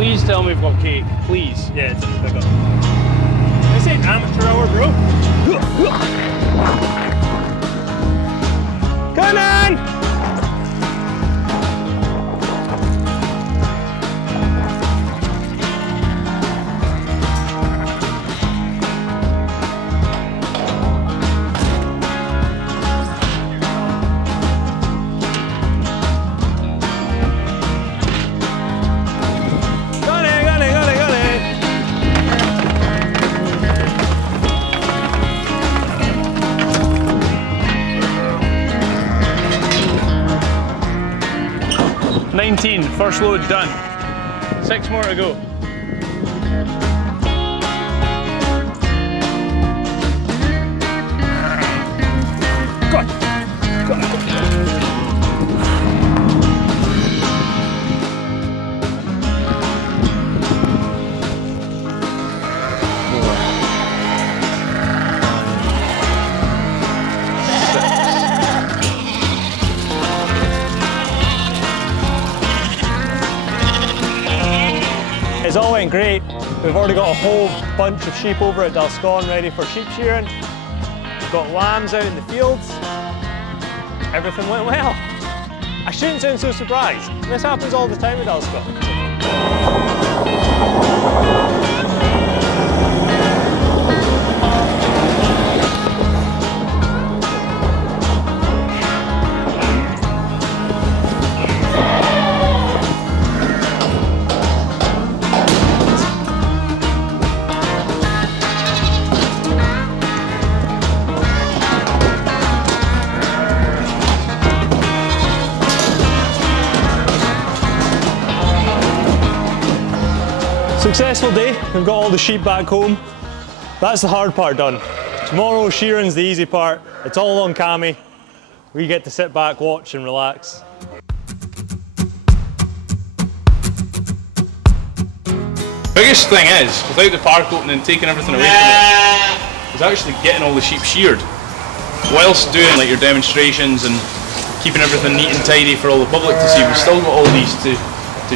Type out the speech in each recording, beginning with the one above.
Please tell me we've got cake. Please. Yeah, it's a big one. This ain't amateur hour, bro. Come on! First load done. 6 more to go. Go on. Go on. It's all went great. We've already got a whole bunch of sheep over at Dalscone ready for sheep shearing. We've got lambs out in the fields. Everything went well. I shouldn't sound so surprised. This happens all the time at Dalscone. Successful day, we've got all the sheep back home. That's the hard part done. Tomorrow, shearing's the easy part. It's all on Cammy. We get to sit back, watch and relax. Biggest thing is, without the park opening and taking everything away from it, is actually getting all the sheep sheared. Whilst doing like your demonstrations and keeping everything neat and tidy for all the public to see, we've still got all these to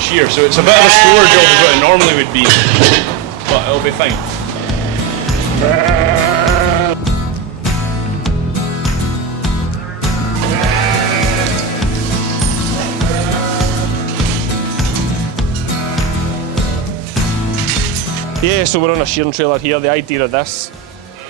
shear. So it's a bit of a slower job as what it normally would be, but it'll be fine. Yeah, so we're on a shearing trailer here. The idea of this,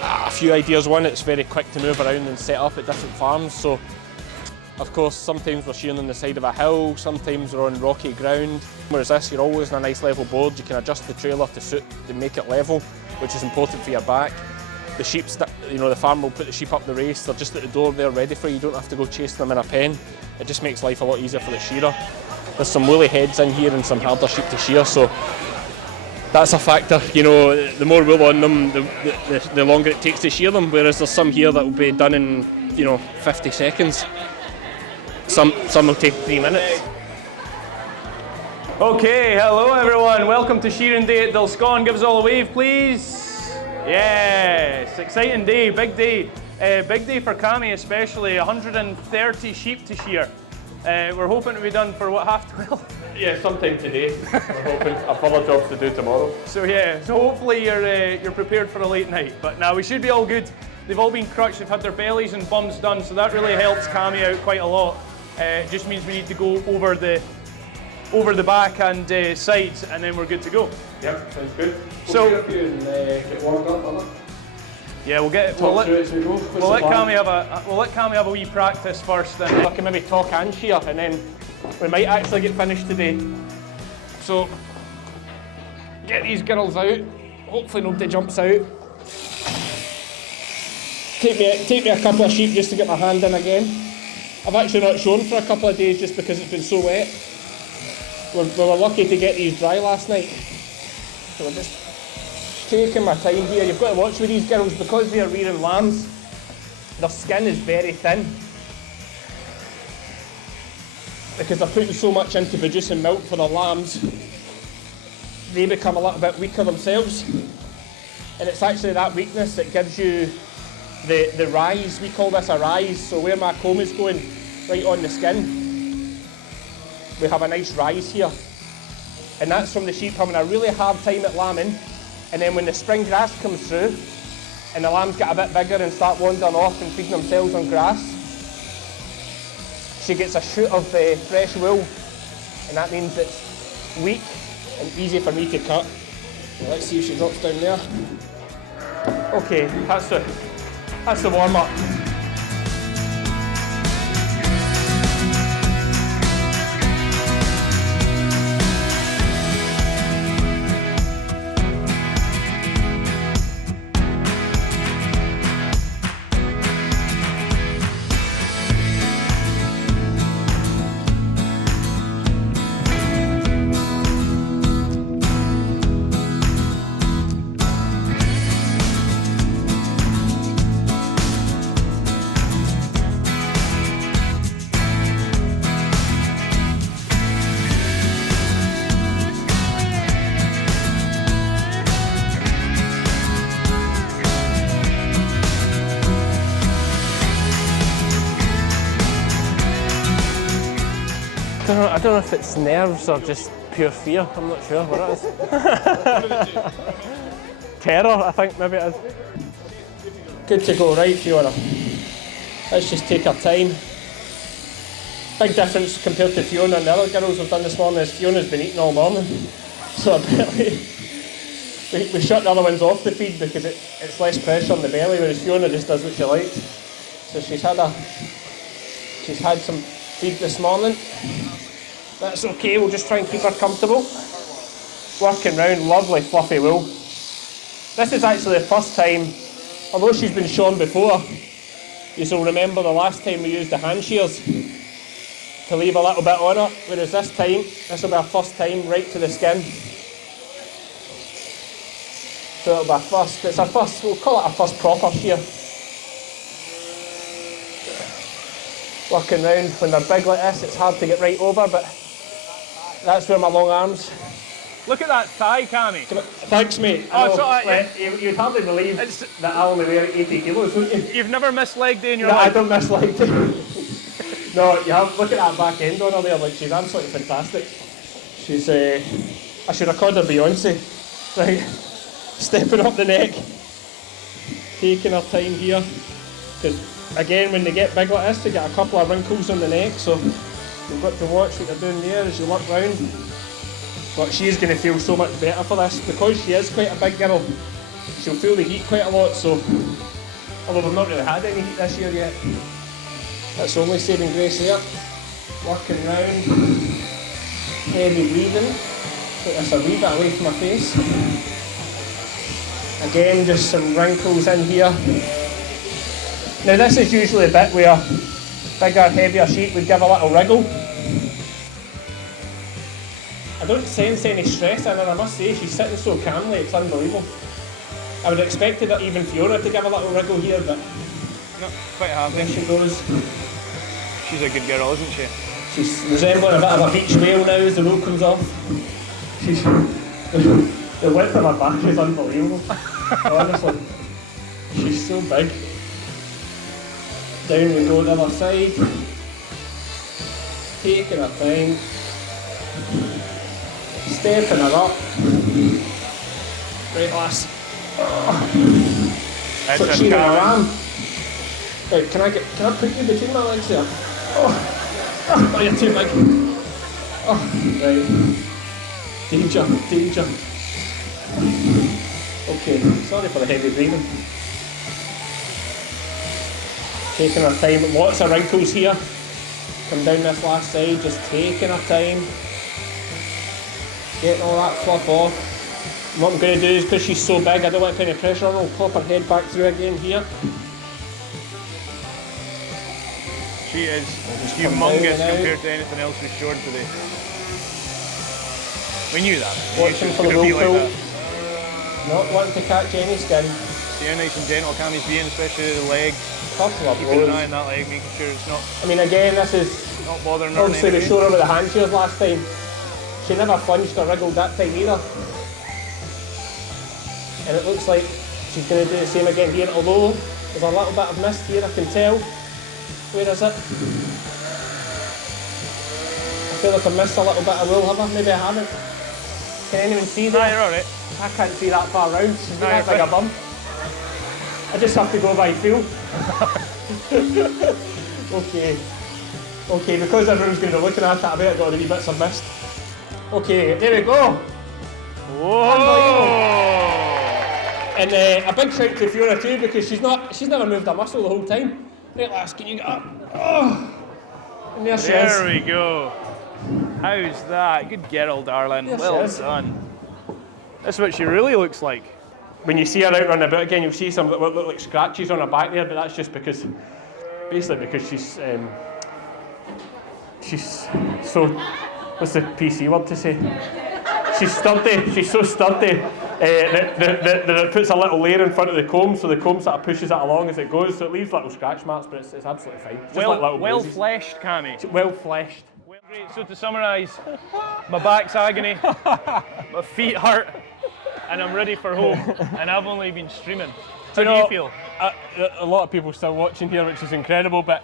a few ideas. One, it's very quick to move around and set up at different farms. So, of course, sometimes we're shearing on the side of a hill, sometimes we're on rocky ground. Whereas this, you're always on a nice level board. You can adjust the trailer to make it level, which is important for your back. The sheep, the farmer will put the sheep up the race. They're just at the door there ready for you. You don't have to go chasing them in a pen. It just makes life a lot easier for the shearer. There's some woolly heads in here and some harder sheep to shear, so that's a factor. You know, the more wool on them, the longer it takes to shear them. Whereas there's some here that will be done in 50 seconds. Some will take 3 minutes. Okay, hello everyone. Welcome to shearing day at Dalscone. Give us all a wave, please. Yes, exciting day, big day. Big day for Cammy especially, 130 sheep to shear. We're hoping to be done for what, 12:30? Yeah, sometime today. We're hoping a further jobs to do tomorrow. So yeah, so hopefully you're prepared for a late night. But now we should be all good. They've all been crutched, they've had their bellies and bums done, so that really helps Cammy out quite a lot. It just means we need to go over the back and sides, and then we're good to go. Yep, sounds good. So we'll get warmed up on it. Yeah, we'll let Cammy have a wee practice first, and I can maybe talk and shear, and then we might actually get finished today. So get these girls out. Hopefully nobody jumps out. Take me a couple of sheep just to get my hand in again. I've actually not shown for a couple of days just because it's been so wet. We were lucky to get these dry last night. So we're just taking my time here. You've got to watch with these girls because they are rearing lambs. Their skin is very thin because they're putting so much into producing milk for their lambs. They become a little bit weaker themselves, and it's actually that weakness that gives you the rise. We call this a rise. So where my comb is going right on the skin, we have a nice rise here. and that's from the sheep having a really hard time at lambing, and then when the spring grass comes through, and the lambs get a bit bigger and start wandering off and feeding themselves on grass, she gets a shoot of fresh wool, and that means it's weak and easy for me to cut. Well, let's see if she drops down there. Okay, that's the warm-up. I don't know if it's nerves or just pure fear. I'm not sure what it is. Terror, I think maybe it is. Good to go, right, Fiona? Let's just take our time. Big difference compared to Fiona and the other girls we've done this morning is Fiona's been eating all morning. So I bet we shut the other ones off the feed because it's less pressure on the belly, whereas Fiona just does what she likes. So she's had some feed this morning. That's okay, we'll just try and keep her comfortable. Working round, lovely fluffy wool. This is actually the first time, although she's been shorn before, you'll remember the last time we used the hand shears to leave a little bit on her, whereas this will be our first time right to the skin. So it'll be it's our first, we'll call it our first proper shear. Working round, when they're big like this, it's hard to get right over, but that's where my long arms. Look at that thigh, Cammy. Thanks, mate. Oh, so you'd hardly believe that I only wear 80 kilos, wouldn't you? You've never missed leg day in your life? life? I don't miss leg day. No, you have. Look at that back end on her there. Like, she's absolutely fantastic. She's. I should record her Beyonce. Right, stepping up the neck, taking her time here. Because again, when they get big like this, they get a couple of wrinkles on the neck. So you've got to watch what you're doing there as you look round. But she's going to feel so much better for this because she is quite a big girl. She'll feel the heat quite a lot. So, although we've not really had any heat this year yet, that's only saving grace there. Working round, heavy breathing. Put this a wee bit away from my face. Again, just some wrinkles in here. Now this is usually a bit where bigger, heavier sheep would give a little wriggle. I don't sense any stress in her, I must say. She's sitting so calmly, it's unbelievable. I would have expected that even Fiona to give a little wriggle here, but no, quite happy. There she goes. She's a good girl, isn't she? She's resembling a bit of a beach whale now as the rope comes off. The width of her back is unbelievable. Honestly, she's so big. Down we go the other side. Taking her time. Stepping her up. Right, lass. It's like shearing a ram. Right, can I put you between my legs there? Oh, you're too big. Oh, right. Danger, danger. Okay, sorry for the heavy breathing. Taking our time, lots of wrinkles here. Come down this last side, just taking our time. Getting all that fluff off. And what I'm going to do is, because she's so big, I don't want to put any pressure on her, I'll pop her head back through again here. She is humongous compared to anything else we've shored today. We knew that. Watching for the roll pull. Not wanting to catch any skin. See how nice and gentle Cammy's being, especially the leg. Couple of Keeping an eye on that leg, making sure it's not. I mean, again, this is not bothering her. Obviously, we showed her with the hand shears last time. She never flinched or wriggled that time either. And it looks like she's going to do the same again here, although there's a little bit of mist here, I can tell. Where is it? I feel like I missed a little bit of wool, have I? Maybe I haven't. Can anyone see No, that? you're alright. I can't see that far round. She's No, gonna act like a bum. I just have to go by feel. Okay. Okay, because everyone's going to be looking at it, I bet I got the wee bits I missed. Okay, there we go. Whoa! And a big shout to Fiona too, because she's never moved a muscle the whole time. Right, lass, can you get up? Oh. And there she is. There we go. How's that? Good girl, darling. Yes, Well yes. done. That's what she really looks like. When you see her out running about again, you'll see some that look like scratches on her back there, but that's just because, basically because she's so, what's the PC word to say? She's sturdy, she's so sturdy that it puts a little layer in front of the comb, so the comb sort of pushes it along as it goes, so it leaves little scratch marks, but it's absolutely fine. Just like little Well bruises. fleshed, Cammy. Well fleshed. Great, so to summarise, my back's agony, my feet hurt, and I'm ready for home, and I've only been streaming. How do you feel? A lot of people still watching here, which is incredible, but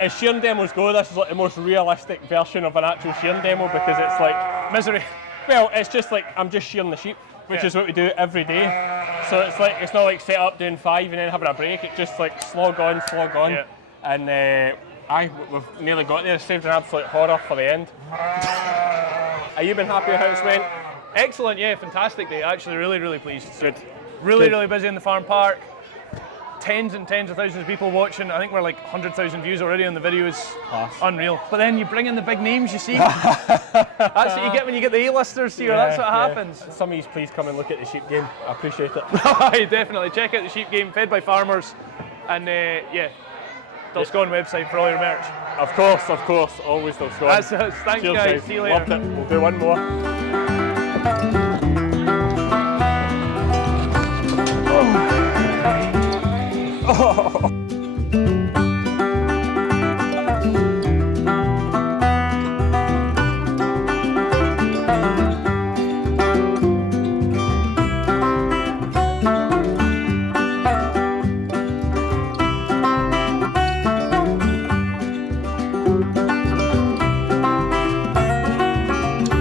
as shearing demos go, this is like the most realistic version of an actual shearing demo, because it's like, Misery. well, it's just like, I'm just shearing the sheep, which is what we do every day. So it's not like set up doing 5 and then having a break, it's just like slog on, Yeah. and we've nearly got there, saved an absolute horror for the end. Are you been happy with how it's went? Excellent, yeah, fantastic day. Actually, really pleased. Good. Really busy in the farm park. Tens and tens of thousands of people watching. I think we're like 100,000 views already on the video. Is unreal. But then you bring in the big names, you see. That's what you get when you get the A-listers here. That's what happens. Some of you please come and look at the sheep game. I appreciate it. Aye, definitely. Check out the sheep game, fed by farmers. And yeah, Dalscone website for all your merch. Of course, always Dalscone. That's us. Thanks, Cheers, guys. See you later. Loved it. We'll do one more. Oh.